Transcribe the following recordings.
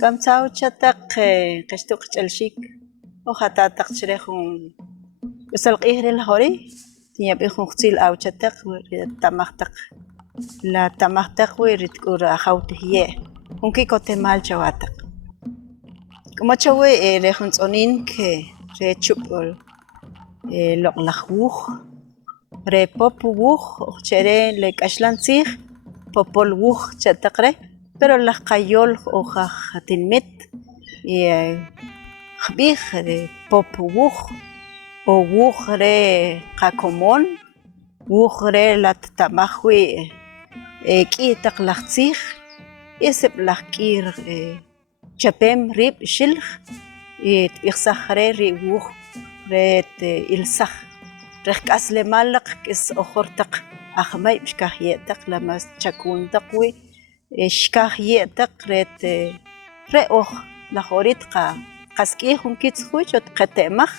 Kamsaw chataq qixtuq ch'alxiik ojatataq chire jun b'usalq'iij re lajori tinyab'ej jun qtziil aw chataq tamaj taq la tamaj taq wi' ritk'u rajaw tijye' jun ki'k'otemaal chewa' taq k'o chawi' re jun tz'onin re chub' loq'laj wuuj re pop wuuj cheren le k'axlan tziij popol wuuj chetaq re pero laj qayool oj aj tinimit qb'ij re pop wuuj o wuuj re qakomoon wuuj re lattamaj wi' k'iy taq laj tziij y sib'laj k'iy chapem riib' xilj y tb'iqsaj re ri wuuj re ilsaj re k'aslemaal q'is ojor taq ajmayb' xkajye' taq la más chakuun taq wi' xkajye' taq re oj lajorit qas k'iy jun kitzjuch ot qate'maj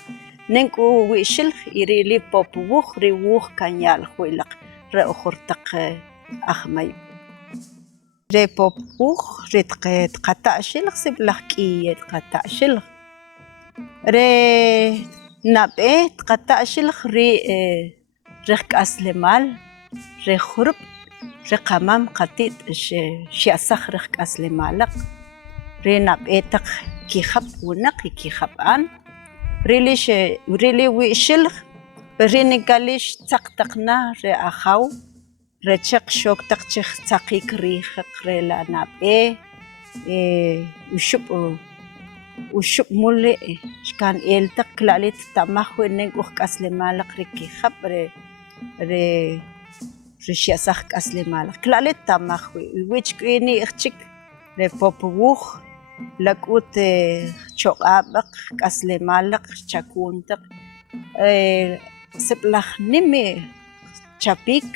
nen k'u wi' xilj y rili pop wuuj ri wuuj kanya'l jwi'laq re ojor taq ajmayb' re pop wuuj rit qata' xilj sib'laj k'iy qata' xilj re nab'eey qata' xilj ri' re k'aslemaal re jurub' re qamam qatit' xya'saj re k'aslemaalaq re nab'eey taq kijab' wunaq y kijab'an rili wi' xilj rinikalix tzaqtaqnaj re ajaw re cheq xok taq chij tzaqiik riij re la nab'eey wuxub' mole xkan'eel taq klalit tamaj wi' nen k'u k'aslemaal ri kijab' re xya'saj k'aslemaal klalit tamaj wi' wichk'inij chik re pop wuuj lak'ut choq'ab' k'aslemaal chakuun taq sib'laj nim chapiik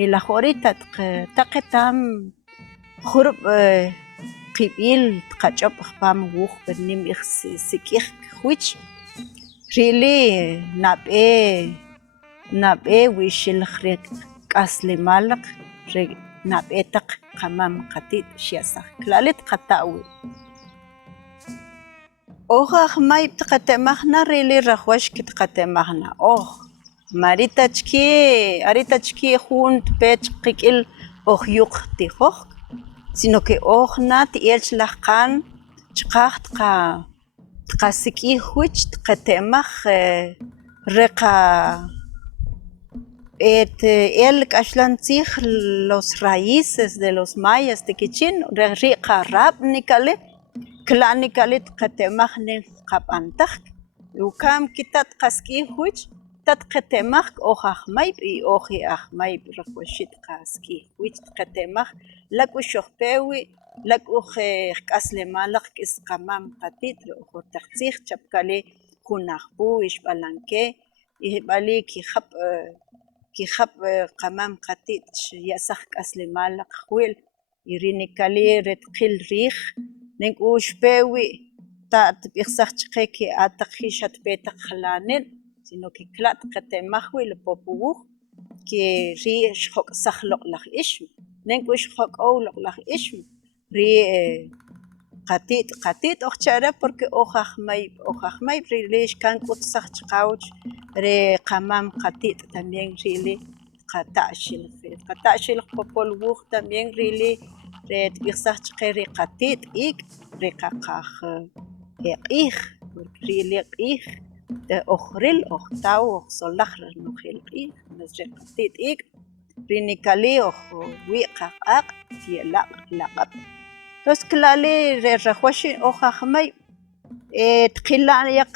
y lajo'rit taq qet- am jurub' qib'il qach'ob' paam wuuj per nim sik'ij qwiich rili nab'eey wi' xilj re k'aslemaal re nab'eey taq qamam qatit' xya'saj klalit qata' wi' oj ajmayb' qate'maj na rili rajax qate'maj na'oj arita chiki' jun pi qak'il oj yuq tijoj sino que oj na ti'eel laj q'an chaqaj tqasik'ij wich qate'maj re el k'axlan tziij los raíces de los mayas tik'ichin re ri' qarab' nikalij k'la' nikalit qate'maj nen qab'antaj wu kam kitat qask'ij wich tat qate'maj oj ajmayb' y oj ajmayb' rajaxiit qask'ij wich qate'maj lak'u xojpe' wi' lak'u k'aslemaal k'is qamam qatit' re ojor taq tziij chapkalij jun ajpu'y xb'alankej y jib'aliil kijab' qamam qatit' xya'saj k'aslemaal qwiil y rinikalil retqil riij nen k'u xpe' wi' ta' tib'iqsaj chaqe que taq xatpe taq jalanil sino que k'la' qate'maj wi' li pop wuuj que ri' xjok'saj loq'laj ixm nen k'u xjok'ow loq'laj ixm ri' qatit' oj cha'ree porque oj ajmayb' rili xkan k'utsaj chaqawch re qamam qatit' tambien rili qata' xilj popol wuuj tambien rili re tib'iqsaj chaqe ri qatit' iik' re qaqaj q'iij rili q'iij oj ril oj taw oj solaj renejeel q'iij re qatit' iik' rinikalij oj wii' qaq'aq' tie'laq' laq'ab' tos klalit re rajax oj ajmayb' tqila'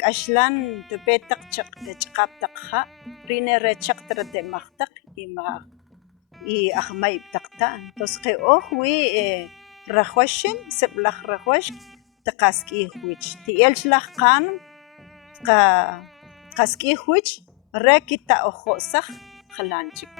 k'axlan kipe taq ch'aqap taq ja' ri' re chaqt rate'maj taq y ajmayb' taq ta' tos qe'oj wii' rajaxin sib'laj rajax qask'ij wich ti'eel laj q'an qask'ij wich re kita' oj jo'saj qilan chik